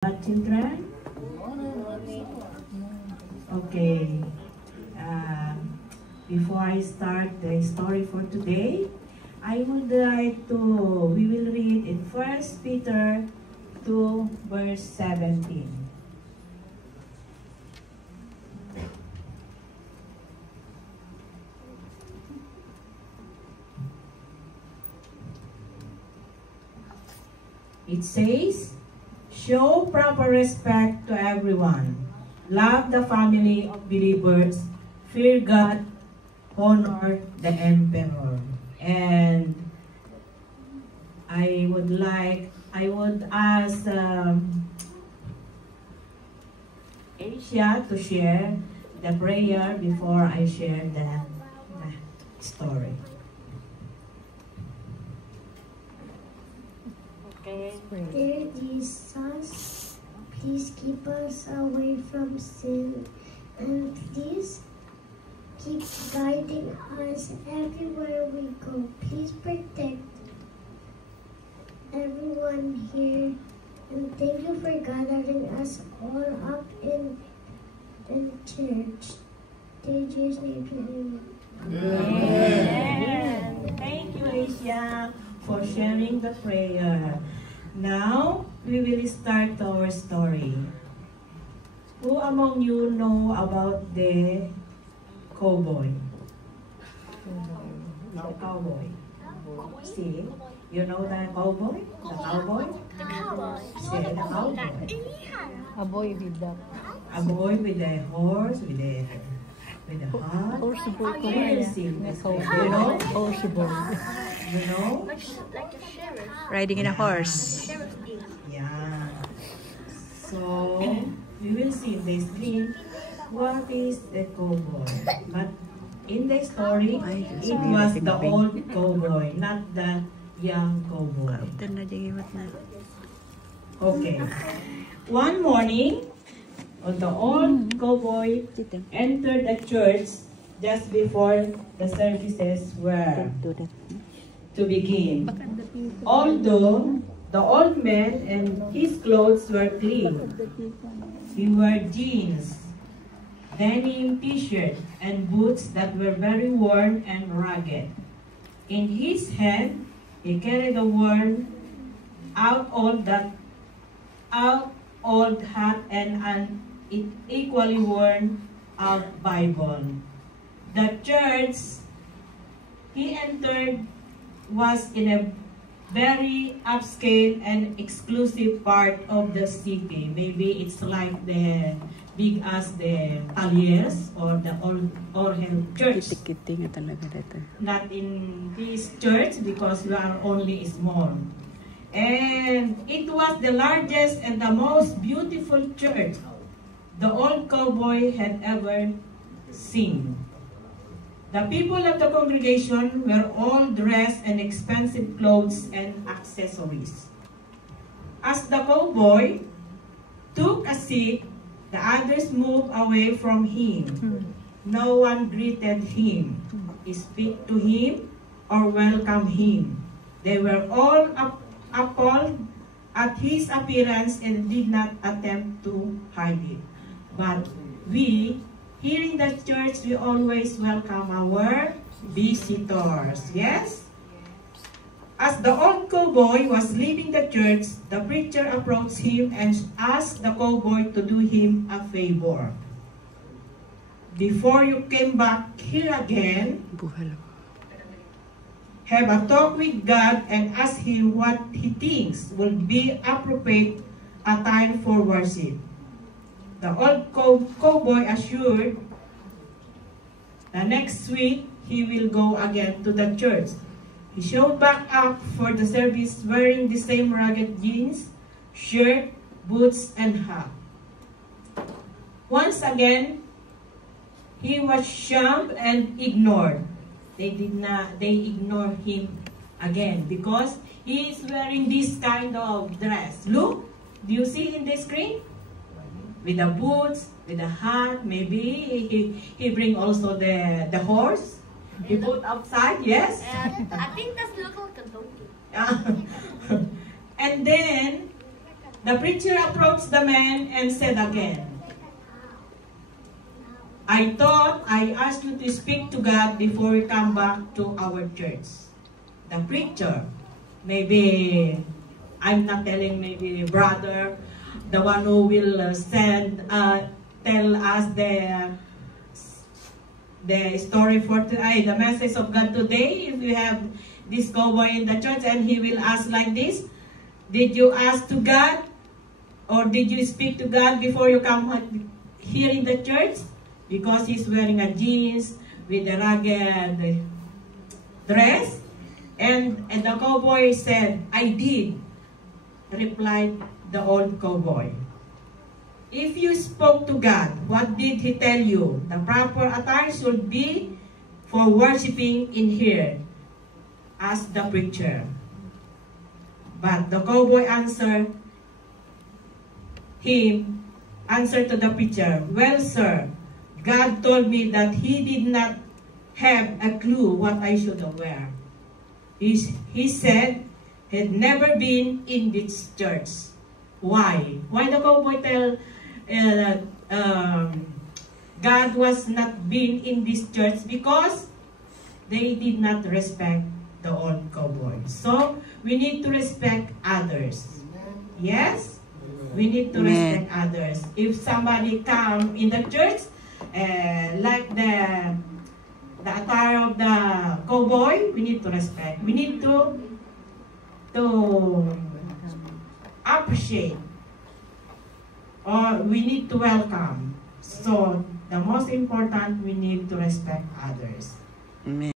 Children? Okay. Before I start the story for today, I would like to, we will read in 1 Peter 2 verse 17. It says, show proper respect to everyone. Love the family of believers. Fear God. Honor the emperor. And I would ask Asia to share the prayer before I share the story. Dear Jesus, please keep us away from sin, and please keep guiding us everywhere we go. Please protect everyone here, and thank you for gathering us all up in church. In Jesus' name, Amen. Thank you, Asia, for sharing the prayer. Now, we will start our story. Who among you know about the cowboy? The cowboy. See, you know the cowboy? The cowboy? The cowboy. See, the cowboy. A boy with the A boy with a horse, with a hat. horse boy. You will sing this, you know? Horse boy. You know? Like the sheriff. Riding in a horse. Sheriff thing. Yeah. So, we will see in the screen what is the cowboy. But in the story, it was the old cowboy, not the young cowboy. Okay. One morning, the old cowboy entered the church just before the services were to begin. Although the old man and his clothes were clean, he wore jeans, denim t-shirt, and boots that were very worn and ragged. In his hand, he carried a worn out old hat and an equally worn out Bible. The church he entered was in a very upscale and exclusive part of the city. Maybe it's like the big as the Talieres or the Orhel Church. Not in this church because we are only small. And it was the largest and the most beautiful church the old cowboy had ever seen. The people of the congregation were all dressed in expensive clothes and accessories. As the cowboy took a seat, the others moved away from him. No one greeted him, speak to him, or welcome him. They were all appalled at his appearance and did not attempt to hide it. But we, here in the church, we always welcome our visitors. Yes? As the old cowboy was leaving the church, the preacher approached him and asked the cowboy to do him a favor. Before you came back here again, have a talk with God and ask Him what He thinks will be appropriate a time for worship. The old cowboy assured the next week he will go again to the church. He showed back up for the service wearing the same ragged jeans, shirt, boots, and hat. Once again, he was shunned and ignored. They ignored him again because he is wearing this kind of dress. Look, do you see in the screen? With the boots, with the hat, maybe he bring also the horse. He put outside, yes? I think that looks like a donkey. And then The preacher approached the man and said again, I thought I asked you to speak to God before you come back to our church. The preacher, maybe, I'm not telling, maybe brother, the one who will tell us the story for today, the message of God today. If you have this cowboy in the church and he will ask like this, did you ask to God or did you speak to God before you come here in the church? Because he's wearing a jeans with a ragged dress. And the cowboy said, I did, replied the old cowboy. If you spoke to God, what did he tell you? The proper attire should be for worshiping in here, asked the preacher. But the cowboy answered to the preacher, well, sir, God told me that he did not have a clue what I should wear. He said he'd never been in this church. Why? Why the cowboy tell God was not been in this church? Because they did not respect the old cowboy. So we need to respect others. Yes? We need to respect others. If somebody come in the church, like the attire of the cowboy, we need to respect. We need to appreciate, or we need to welcome. So the most important, we need to respect others. Amen.